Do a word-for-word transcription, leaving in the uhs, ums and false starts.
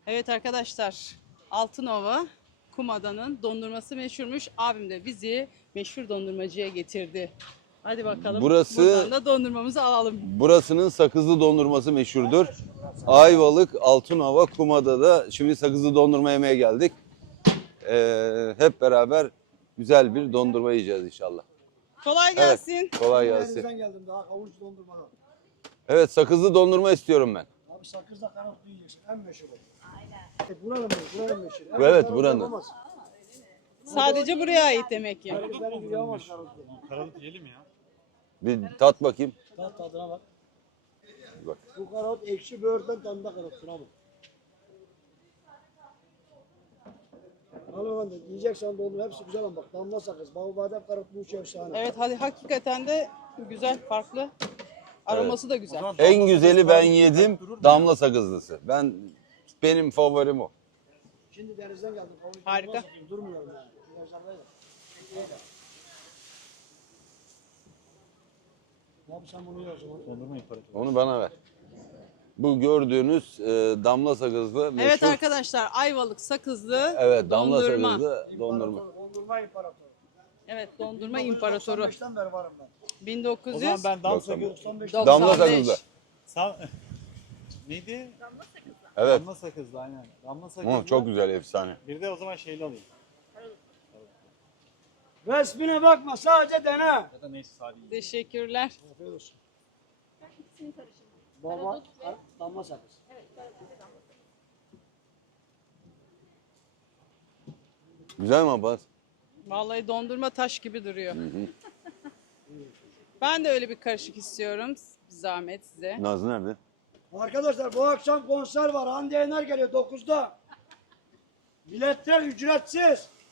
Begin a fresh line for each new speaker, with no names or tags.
Evet arkadaşlar, Altınova Kumada'nın dondurması meşhurmuş. Abim de bizi meşhur dondurmacıya getirdi. Hadi bakalım.
Burası-
Buradan da dondurmamızı alalım.
Burasının sakızlı dondurması meşhurdur. Ayvalık, Altınova, Kumada'da şimdi sakızlı dondurma yemeye geldik. Ee, hep beraber güzel bir dondurma yiyeceğiz inşallah.
Kolay gelsin.
Evet, kolay gelsin.
Elinizden geldim daha havuç dondurmadan.
Evet, sakızlı dondurma istiyorum ben.
Abi sakızla kanatlı yiyeceksin en meşhur. Aynen. E, buranın meşhur, buranın meşhur.
Evet,
kanatlı
buranın.
yapamaz.
Sadece buraya ait demek ki.
Benim, benim gibi yapamaz kanatlı.
Karalık yiyelim ya.
Bir tat bakayım.
Tat tadına bak.
Bak.
Bu kanat ekşi böğürtlen tadında kanatsın abi. Hanımefendi yiyeceksen dondurma hepsi güzel ama bak damla sakız, bal badem karotlu uç efsane.
Evet, hadi hakikaten de güzel, farklı. Aroması da güzel.
En güzeli ben yedim, damla sakızlısı. Ben benim favorim o.
Şimdi denizden geldim. Havuç
Harika.
dondurma satayım, durmuyorum yani. Plajlardayım. Çekmeye de. Abi sen bunu ye o zaman.
Dondurma imparatoru.
Onu bana ver. Bu gördüğünüz e, damla sakızlı meşhur.
Evet arkadaşlar, Ayvalık sakızlı
Evet, damla
dondurma.
sakızlı dondurma.
İmparator, Dondurma imparatoru.
Evet, dondurma imparatoru.
doksan beşten beri varım ben.
bin
O
dokuz
zaman
yüz
ben dam
doksan
sakız...
doksan beş.
doksan
Damla
beş.
sakızlı.
Sa... Neydi?
Evet.
Damla sakızlı aynen. Damla sakızlı.
Hı, çok güzel, efsane.
Bir de o zaman şeyli alayım.
Resmine bakma sadece dene.
Ya da neyse sadece.
Teşekkürler.
Afiyet olsun. Baba damla sakız.
Güzel mi Abbas?
Vallahi dondurma taş gibi duruyor. Ben de öyle bir karışık istiyorum. Zahmet size.
Nazlı nerede?
Arkadaşlar bu akşam konser var. Hande Yener geliyor dokuzda. Biletler ücretsiz.